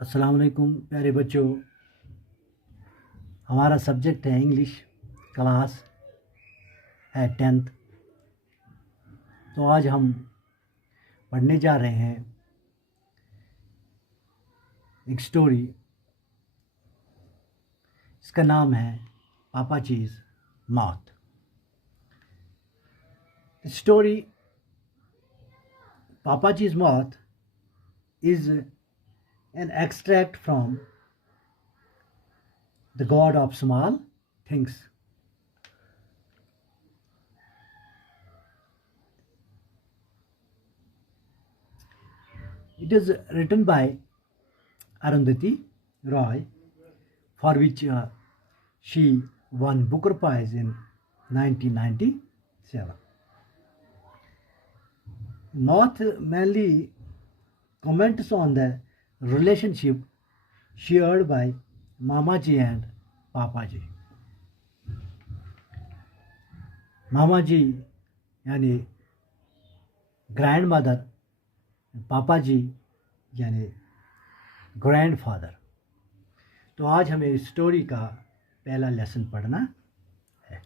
अस्सलाम वालेकुम प्यारे बच्चों। हमारा सब्जेक्ट है इंग्लिश, क्लास है 10th। तो आज हम पढ़ने जा रहे हैं एक स्टोरी। इसका नाम है पापाजी's मौत। स्टोरी पापाजी's मौत is an extract from The God of Small Things. It is written by Arundhati Roy, for which she won Booker Prize in 1997. Moth mainly comments on the relationship shared by Mamaji and Papaji. Mamaji यानी grand mother, पापाजी यानी grandfather. तो आज हमें इस story का पहला lesson पढ़ना है।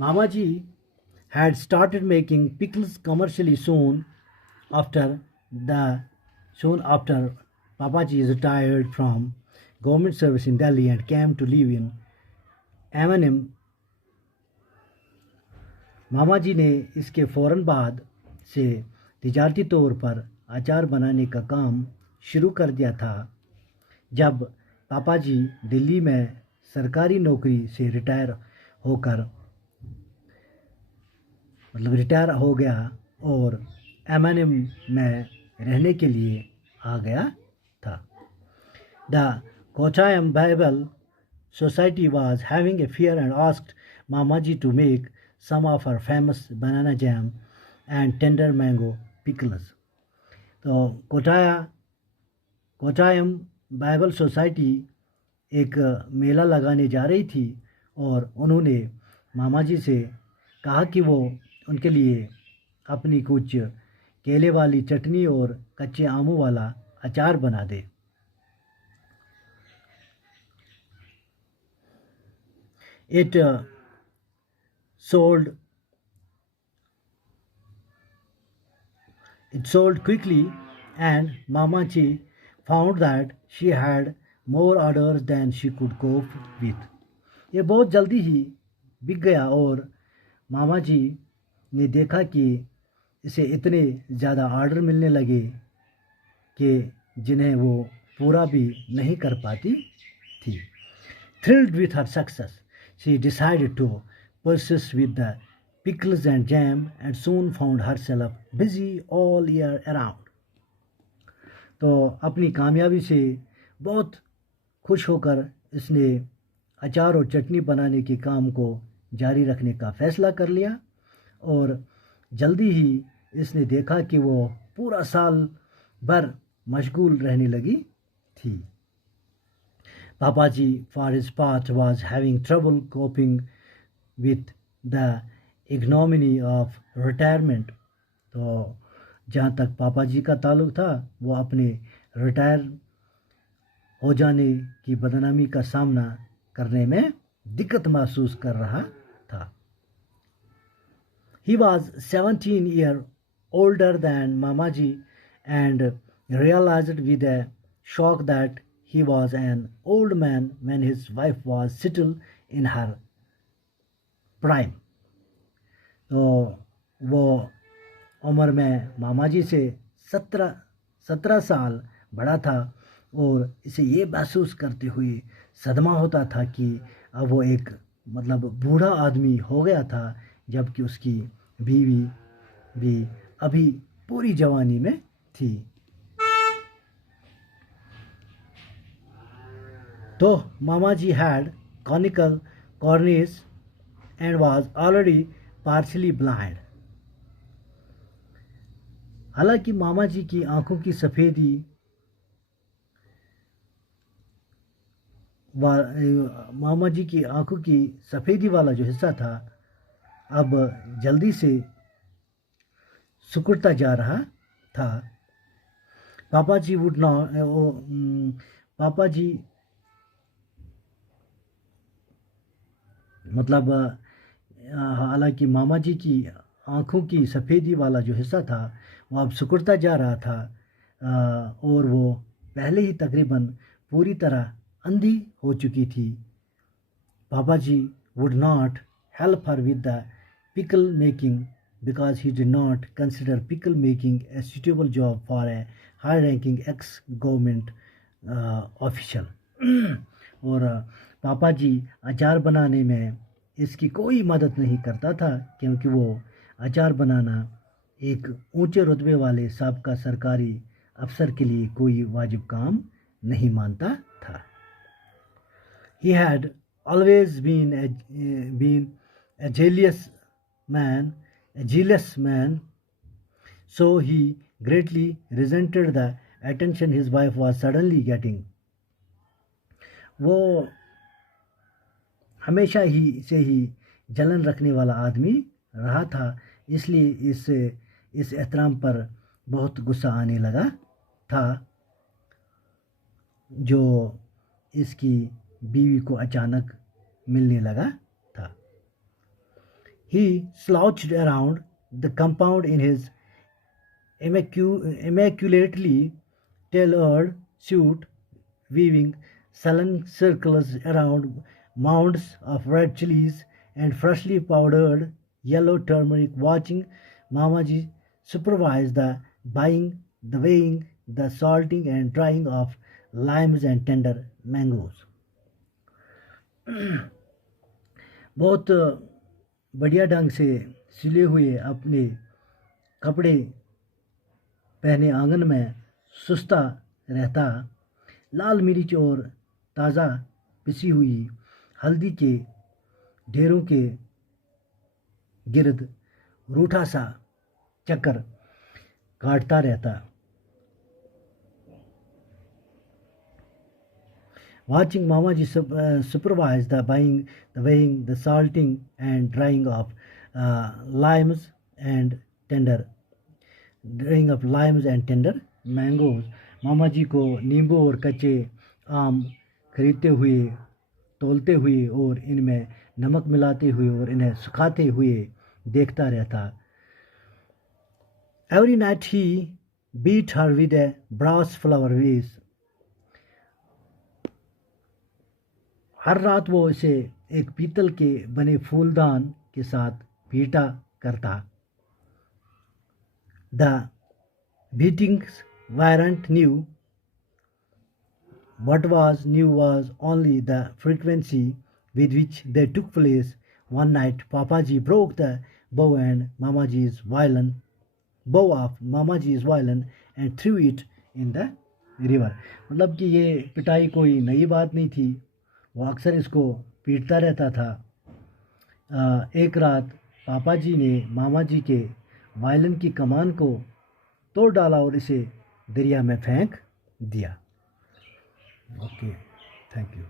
Mamaji had started making pickles commercially soon after Papaji retired from government service in Delhi and came to live in M&M. मामा जी ने इसके फ़ौरन बाद से तिजारती तौर पर अचार बनाने का काम शुरू कर दिया था। जब पापा जी दिल्ली में सरकारी नौकरी से रिटायर हो गया और M&M में रहने के लिए आ गया था। The Kochayam Bible Society was having a fair and asked Mamaji to make some of her famous banana jam and tender mango pickles. तो कोचायम बाइबल सोसाइटी एक मेला लगाने जा रही थी और उन्होंने मामा जी से कहा कि वो उनके लिए अपनी कुछ केले वाली चटनी और कच्चे आमों वाला अचार बना दे। It sold quickly, and Mamaji found that she had more orders than she could cope with. ये बहुत जल्दी ही बिक गया और मामा जी ने देखा कि इसे इतने ज़्यादा ऑर्डर मिलने लगे कि जिन्हें वो पूरा भी नहीं कर पाती थी। Thrilled with her success, she decided to persist with the pickles and jam and soon found herself busy all year around. तो अपनी कामयाबी से बहुत खुश होकर इसने अचार और चटनी बनाने के काम को जारी रखने का फैसला कर लिया और जल्दी ही इसने देखा कि वो पूरा साल भर मशगूल रहने लगी थी। Papaji, for his part, was having trouble coping with the ignominy of retirement. तो जहाँ तक पापा जी का ताल्लुक था वो अपने रिटायर हो जाने की बदनामी का सामना करने में दिक्कत महसूस कर रहा था। He was 17 years older than Mamaji and realized with a shock that he was an old man when his wife was still in her prime. तो वो उम्र में मामा जी से 17 साल बड़ा था और इसे ये महसूस करते हुए सदमा होता था कि अब वो एक बूढ़ा आदमी हो गया था, जबकि उसकी बीवी भी अभी पूरी जवानी में थी। तो मामा जी had conical corneas and was already partially blind. हालांकि मामा जी की आंखों की सफ़ेदी वाला जो हिस्सा था अब जल्दी से सिकुड़ता जा रहा था। पापा जी वुड नॉट पापा जी मतलब हालांकि मामा जी की आंखों की सफ़ेदी वाला जो हिस्सा था वो अब सिकुड़ता जा रहा था, और वो पहले ही तकरीबन पूरी तरह अंधी हो चुकी थी। पापा जी would not help her with the pickle making because he did not consider pickle making a suitable job for a high ranking ex government official। और पापा जी अचार बनाने में इसकी कोई मदद नहीं करता था, क्योंकि वो अचार बनाना एक ऊंचे रुतबे वाले साबका सरकारी अफसर के लिए कोई वाजिब काम नहीं मानता था। He had always been a jealous man, so he greatly resented the attention his wife was suddenly getting। वो हमेशा ही से ही जलन रखने वाला आदमी रहा था, इसलिए इस एहतराम पर बहुत गुस्सा आने लगा था जो इसकी बीवी को अचानक मिलने लगा था। He slouched around the compound in his immaculately tailored suit, weaving sullen circles around mounds of red chilies and freshly powdered yellow turmeric, watching Mamaji supervise the buying, the weighing, the salting and drying of limes and tender mangoes। बहुत बढ़िया ढंग से सिले हुए अपने कपड़े पहने आंगन में सुस्ता रहता, लाल मिर्च और ताज़ा पिसी हुई हल्दी के ढेरों के गिर्द रूठा सा चक्कर काटता रहता। Watching Mamaji supervise the buying, the weighing, the salting and drying of limes and tender mangoes। मामा जी को नींबू और कच्चे आम खरीदते हुए, तोलते हुए और इनमें नमक मिलाते हुए और इन्हें सुखाते हुए देखता रहता। Every night he beat her with a brass flower vase। हर रात वो इसे एक पीतल के बने फूलदान के साथ पीटा करता। The beatings weren't new. What was new was only the frequency with which they took place। One night, Papaji broke the bow of Mamaji's violin and threw it in the river। मतलब कि ये पिटाई कोई नई बात नहीं थी, वो अक्सर इसको पीटता रहता था। एक रात पापा जी ने मामा जी के वायलिन की कमान को तोड़ डाला और इसे दरिया में फेंक दिया। Okay, thank you.